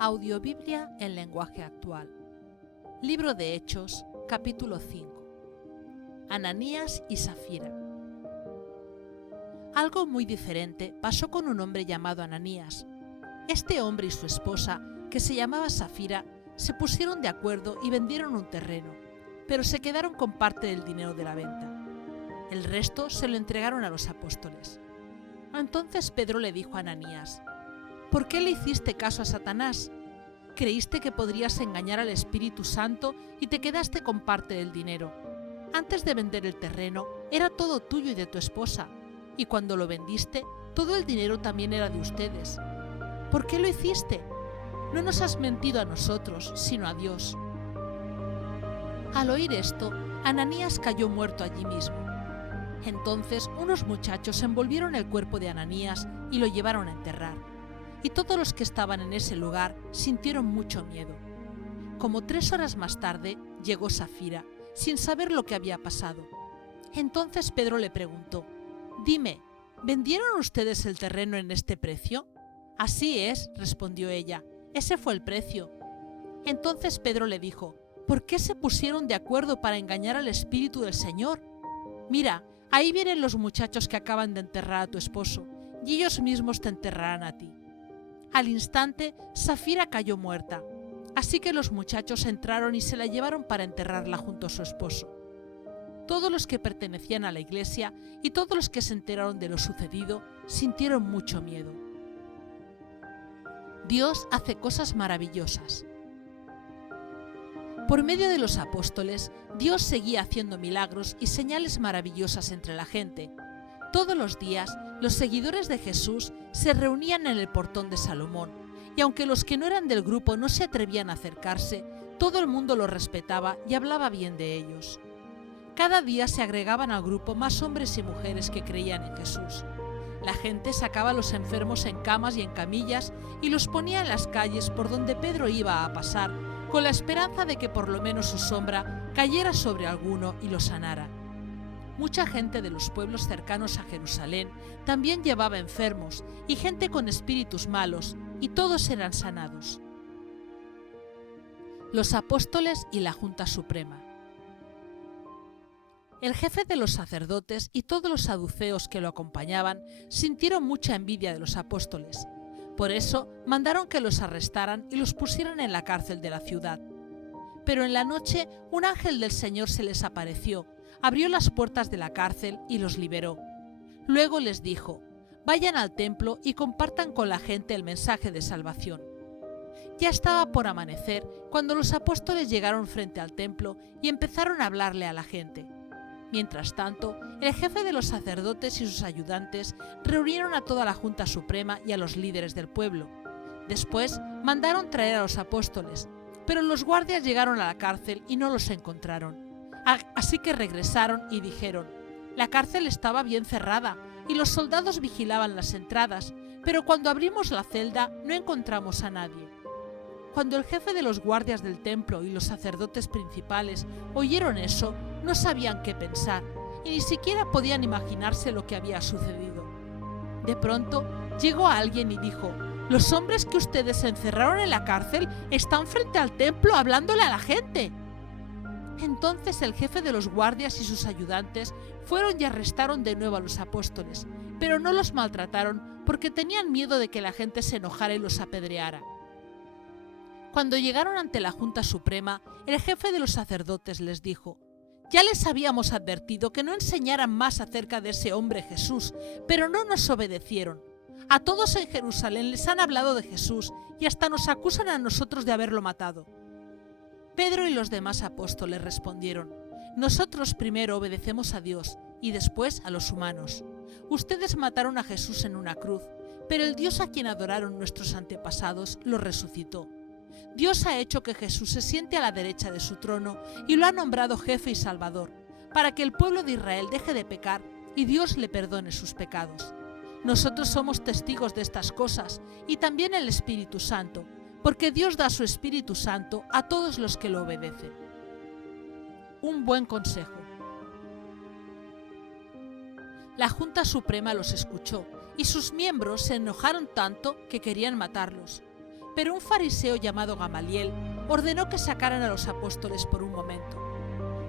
Audiobiblia en lenguaje actual. Libro de Hechos, capítulo 5. Ananías y Safira. Algo muy diferente pasó con un hombre llamado Ananías. Este hombre y su esposa, que se llamaba Safira, se pusieron de acuerdo y vendieron un terreno, pero se quedaron con parte del dinero de la venta. El resto se lo entregaron a los apóstoles. Entonces Pedro le dijo a Ananías: ¿por qué le hiciste caso a Satanás? Creíste que podrías engañar al Espíritu Santo y te quedaste con parte del dinero. Antes de vender el terreno, era todo tuyo y de tu esposa, y cuando lo vendiste, todo el dinero también era de ustedes. ¿Por qué lo hiciste? No nos has mentido a nosotros, sino a Dios. Al oír esto, Ananías cayó muerto allí mismo. Entonces unos muchachos envolvieron el cuerpo de Ananías y lo llevaron a enterrar. Y todos los que estaban en ese lugar sintieron mucho miedo. Como 3 horas más tarde, llegó Safira, sin saber lo que había pasado. Entonces Pedro le preguntó: «Dime, ¿vendieron ustedes el terreno en este precio?» «Así es», respondió ella, «ese fue el precio». Entonces Pedro le dijo: «¿Por qué se pusieron de acuerdo para engañar al Espíritu del Señor? Mira, ahí vienen los muchachos que acaban de enterrar a tu esposo, y ellos mismos te enterrarán a ti». Al instante, Safira cayó muerta, así que los muchachos entraron y se la llevaron para enterrarla junto a su esposo. Todos los que pertenecían a la iglesia y todos los que se enteraron de lo sucedido sintieron mucho miedo. Dios hace cosas maravillosas. Por medio de los apóstoles, Dios seguía haciendo milagros y señales maravillosas entre la gente. Todos los días, los seguidores de Jesús se reunían en el portón de Salomón, y aunque los que no eran del grupo no se atrevían a acercarse, todo el mundo los respetaba y hablaba bien de ellos. Cada día se agregaban al grupo más hombres y mujeres que creían en Jesús. La gente sacaba a los enfermos en camas y en camillas y los ponía en las calles por donde Pedro iba a pasar, con la esperanza de que por lo menos su sombra cayera sobre alguno y lo sanara. Mucha gente de los pueblos cercanos a Jerusalén también llevaba enfermos y gente con espíritus malos, y todos eran sanados. Los apóstoles y la Junta Suprema. El jefe de los sacerdotes y todos los saduceos que lo acompañaban sintieron mucha envidia de los apóstoles. Por eso mandaron que los arrestaran y los pusieran en la cárcel de la ciudad. Pero en la noche un ángel del Señor se les apareció, abrió las puertas de la cárcel y los liberó. Luego les dijo: vayan al templo y compartan con la gente el mensaje de salvación. Ya estaba por amanecer cuando los apóstoles llegaron frente al templo y empezaron a hablarle a la gente. Mientras tanto, el jefe de los sacerdotes y sus ayudantes reunieron a toda la Junta Suprema y a los líderes del pueblo. Después mandaron traer a los apóstoles, pero los guardias llegaron a la cárcel y no los encontraron. Así que regresaron y dijeron: la cárcel estaba bien cerrada y los soldados vigilaban las entradas, pero cuando abrimos la celda no encontramos a nadie. Cuando el jefe de los guardias del templo y los sacerdotes principales oyeron eso, no sabían qué pensar y ni siquiera podían imaginarse lo que había sucedido. De pronto llegó alguien y dijo: los hombres que ustedes encerraron en la cárcel están frente al templo hablándole a la gente. Entonces el jefe de los guardias y sus ayudantes fueron y arrestaron de nuevo a los apóstoles, pero no los maltrataron porque tenían miedo de que la gente se enojara y los apedreara. Cuando llegaron ante la Junta Suprema, el jefe de los sacerdotes les dijo: ya les habíamos advertido que no enseñaran más acerca de ese hombre Jesús, pero no nos obedecieron. A todos en Jerusalén les han hablado de Jesús y hasta nos acusan a nosotros de haberlo matado. Pedro y los demás apóstoles respondieron: nosotros primero obedecemos a Dios y después a los humanos. Ustedes mataron a Jesús en una cruz, pero el Dios a quien adoraron nuestros antepasados lo resucitó. Dios ha hecho que Jesús se siente a la derecha de su trono y lo ha nombrado jefe y salvador, para que el pueblo de Israel deje de pecar y Dios le perdone sus pecados. Nosotros somos testigos de estas cosas y también el Espíritu Santo, porque Dios da su Espíritu Santo a todos los que lo obedecen. Un buen consejo. La Junta Suprema los escuchó y sus miembros se enojaron tanto que querían matarlos. Pero un fariseo llamado Gamaliel ordenó que sacaran a los apóstoles por un momento.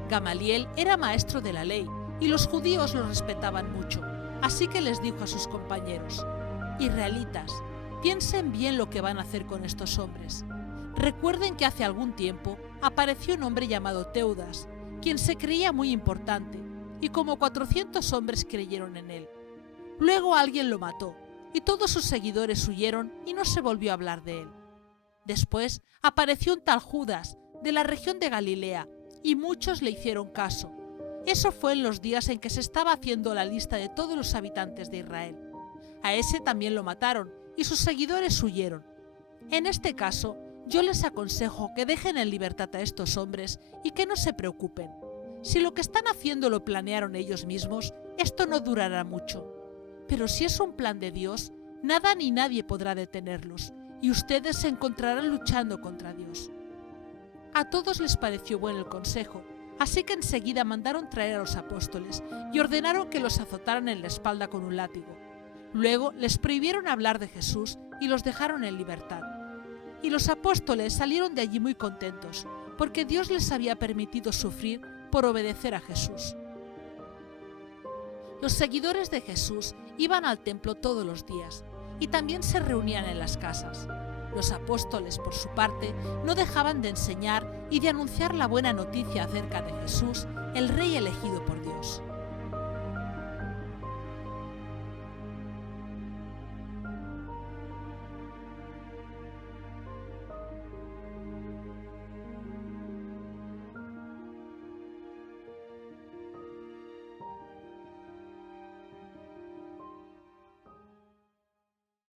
Gamaliel era maestro de la ley y los judíos lo respetaban mucho, así que les dijo a sus compañeros: «Israelitas, piensen bien lo que van a hacer con estos hombres. Recuerden que hace algún tiempo apareció un hombre llamado Teudas, quien se creía muy importante, y como 400 hombres creyeron en él. Luego alguien lo mató, y todos sus seguidores huyeron y no se volvió a hablar de él. Después apareció un tal Judas, de la región de Galilea, y muchos le hicieron caso. Eso fue en los días en que se estaba haciendo la lista de todos los habitantes de Israel. A ese también lo mataron, y sus seguidores huyeron. En este caso, yo les aconsejo que dejen en libertad a estos hombres y que no se preocupen. Si lo que están haciendo lo planearon ellos mismos, esto no durará mucho. Pero si es un plan de Dios, nada ni nadie podrá detenerlos, y ustedes se encontrarán luchando contra Dios». A todos les pareció bueno el consejo, así que enseguida mandaron traer a los apóstoles y ordenaron que los azotaran en la espalda con un látigo. Luego les prohibieron hablar de Jesús y los dejaron en libertad. Y los apóstoles salieron de allí muy contentos, porque Dios les había permitido sufrir por obedecer a Jesús. Los seguidores de Jesús iban al templo todos los días y también se reunían en las casas. Los apóstoles, por su parte, no dejaban de enseñar y de anunciar la buena noticia acerca de Jesús, el Rey elegido por